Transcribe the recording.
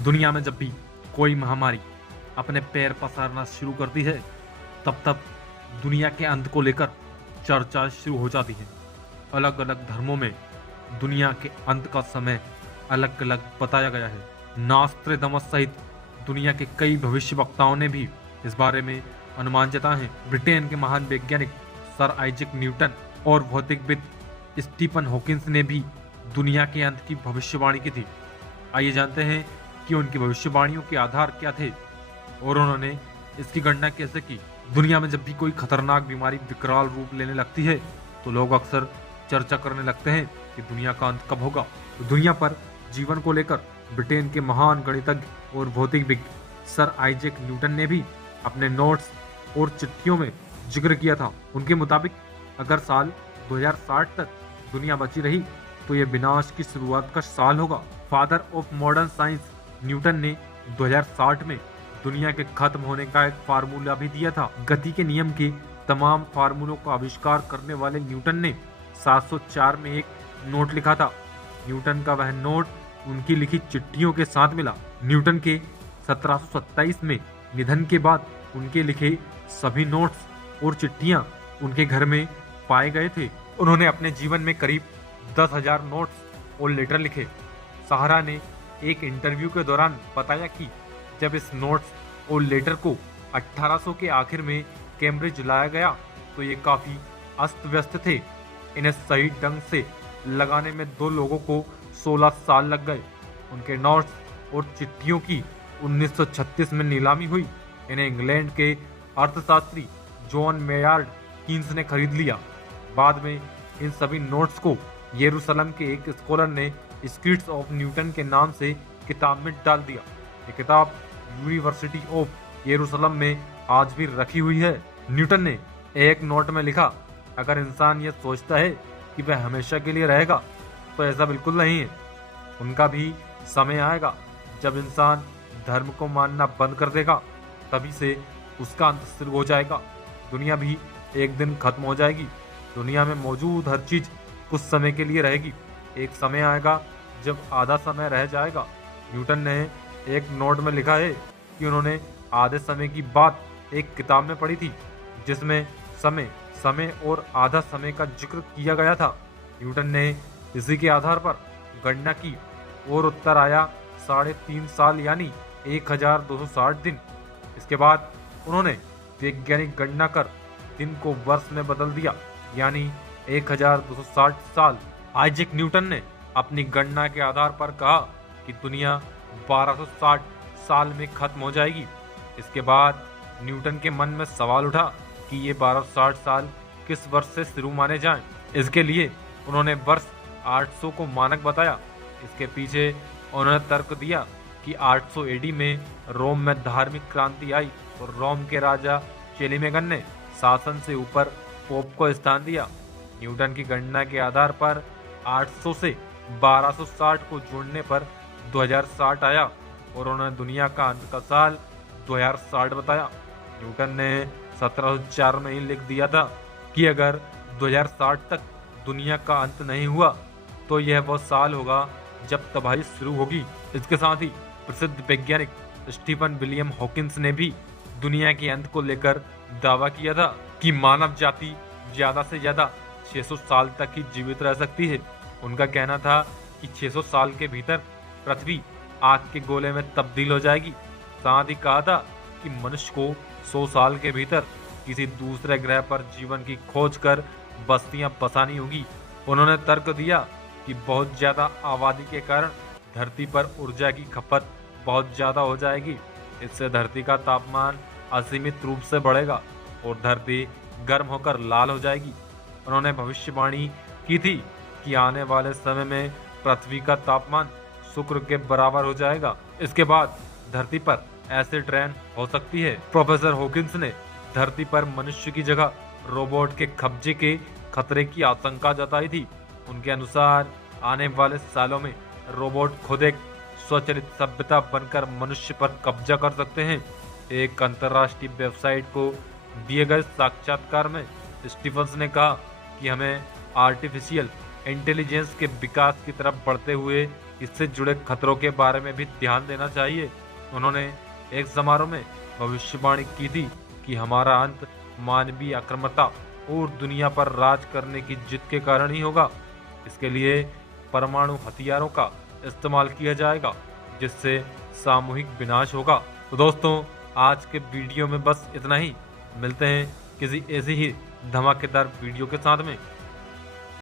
दुनिया में जब भी कोई महामारी अपने पैर पसारना शुरू करती है, तब तब दुनिया के अंत को लेकर चर्चा शुरू हो जाती है। अलग अलग धर्मों में दुनिया के अंत का समय अलग अलग बताया गया है। नास्ट्रेदमस सहित दुनिया के कई भविष्यवक्ताओं ने भी इस बारे में अनुमान जताए हैं। ब्रिटेन के महान वैज्ञानिक सर आइजैक न्यूटन और भौतिकविद स्टीफन हॉकिंस ने भी दुनिया के अंत की भविष्यवाणी की थी। आइए जानते हैं कि उनकी भविष्यवाणियों के आधार क्या थे और उन्होंने इसकी गणना कैसे की। दुनिया में जब भी कोई खतरनाक बीमारी विकराल रूप लेने लगती है तो लोग अक्सर चर्चा करने लगते हैं कि दुनिया का अंत कब होगा। तो दुनिया पर जीवन को लेकर ब्रिटेन के महान गणितज्ञ और भौतिकविद सर आइजैक न्यूटन ने भी अपने नोट्स और चिट्ठियों में जिक्र किया था। उनके मुताबिक अगर साल 2060 तक दुनिया बची रही तो यह विनाश की शुरुआत का साल होगा। Father of modern science Newton ने 2060 में दुनिया के खत्म होने का एक फार्मूला भी दिया था। गति के नियम के तमाम फार्मूलों का आविष्कार करने वाले न्यूटन ने 704 में एक नोट लिखा था। न्यूटन का वह नोट उनकी लिखी चिट्ठियों के साथ मिला। न्यूटन के 1727 में निधन के बाद उनके लिखे सभी नोट्स और चिट्ठियां उनके घर में पाए गए थे। उन्होंने अपने जीवन में करीब 10,000 नोट्स और लेटर लिखे। सहारा ने एक इंटरव्यू के दौरान बताया कि जब इस नोट्स और लेटर को 1800 के आखिर में कैम्ब्रिज लाया गया तो ये काफी अस्त व्यस्त थे। इन्हें सही ढंग से लगाने में 2 लोगों को 16 साल लग गए। उनके नोट्स और चिट्ठियों की 1936 में नीलामी हुई। इन्हें इंग्लैंड के अर्थशास्त्री जॉन मेयार्ड कीन्स ने खरीद लिया। बाद में इन सभी नोट्स को यरूशलेम के एक स्कॉलर ने स्क्रिप्ट्स ऑफ न्यूटन के नाम से किताब में डाल दिया। ये किताब यूनिवर्सिटी ऑफ यरूशलेम में आज भी रखी हुई है। न्यूटन ने एक नोट में लिखा, अगर इंसान ये सोचता है कि वह हमेशा के लिए रहेगा तो ऐसा बिल्कुल नहीं है। उनका भी समय आएगा जब इंसान धर्म को मानना बंद कर देगा, तभी से उसका अंत शुरू हो जाएगा। दुनिया भी एक दिन खत्म हो जाएगी। दुनिया में मौजूद हर चीज कुछ समय के लिए रहेगी। एक समय आएगा जब आधा समय रह जाएगा। न्यूटन ने एक नोट में लिखा है कि उन्होंने आधे समय की बात एक किताब में पढ़ी थी जिसमें समय और आधा समय का जिक्र किया गया था। न्यूटन ने इसी के आधार पर गणना की और उत्तर आया 3.5 साल यानी 1260 दिन। इसके बाद उन्होंने वैज्ञानिक गणना कर दिन को वर्ष में बदल दिया यानी 1260 साल। आइजैक न्यूटन ने अपनी गणना के आधार पर कहा कि दुनिया 1260 साल में खत्म हो जाएगी। इसके बाद न्यूटन के मन में सवाल उठा कि ये 1260 साल किस वर्ष से शुरू माने जाएं। इसके लिए उन्होंने वर्ष 800 को मानक बताया। इसके पीछे उन्होंने तर्क दिया कि 800 एडी में रोम में धार्मिक क्रांति आई और रोम के राजा चेलिमेगन ने शासन से ऊपर पोप को स्थान दिया। न्यूटन की गणना के आधार पर 800 से 1260 को जोड़ने पर 2060 आया और उन्होंने दुनिया का अंत का साल 2060 बताया। न्यूटन ने 1704 में ही लिख दिया था कि अगर 2060 तक दुनिया का अंत नहीं हुआ तो यह वो साल होगा जब तबाही शुरू होगी। इसके साथ ही प्रसिद्ध वैज्ञानिक स्टीफन विलियम हॉकिंस ने भी दुनिया के अंत को लेकर दावा किया था कि मानव जाति ज्यादा से ज्यादा 600 साल तक ही जीवित रह सकती है। उनका कहना था कि 600 साल के भीतर पृथ्वी आग के गोले में तब्दील हो जाएगी। साथ ही कहा था कि मनुष्य को 100 साल के भीतर किसी दूसरे ग्रह पर जीवन की खोज कर बस्तियां बसानी होगी। उन्होंने तर्क दिया कि बहुत ज्यादा आबादी के कारण धरती पर ऊर्जा की खपत बहुत ज्यादा हो जाएगी। इससे धरती का तापमान असीमित रूप से बढ़ेगा और धरती गर्म होकर लाल हो जाएगी। उन्होंने भविष्यवाणी की थी कि आने वाले समय में पृथ्वी का तापमान शुक्र के बराबर हो जाएगा। इसके बाद धरती पर एसिड रेन हो सकती है। प्रोफेसर हॉकिंस ने धरती पर मनुष्य की जगह रोबोट के कब्जे के खतरे की आशंका जताई थी। उनके अनुसार आने वाले सालों में रोबोट खुद एक स्वचालित सभ्यता बनकर मनुष्य पर कब्जा कर सकते हैं। एक अंतर्राष्ट्रीय वेबसाइट को दिए गए साक्षात्कार में स्टीफन्स ने कहा कि हमें आर्टिफिशियल इंटेलिजेंस के विकास की तरफ बढ़ते हुए इससे जुड़े खतरों के बारे में भी ध्यान देना चाहिए। उन्होंने एक समारोह में भविष्यवाणी की थी कि हमारा अंत मानवीय आक्रामकता और दुनिया पर राज करने की जिद के कारण ही होगा। इसके लिए परमाणु हथियारों का इस्तेमाल किया जाएगा, जिससे सामूहिक विनाश होगा। तो दोस्तों, आज के वीडियो में बस इतना ही। मिलते हैं किसी ऐसी ही धमाकेदार वीडियो के साथ में।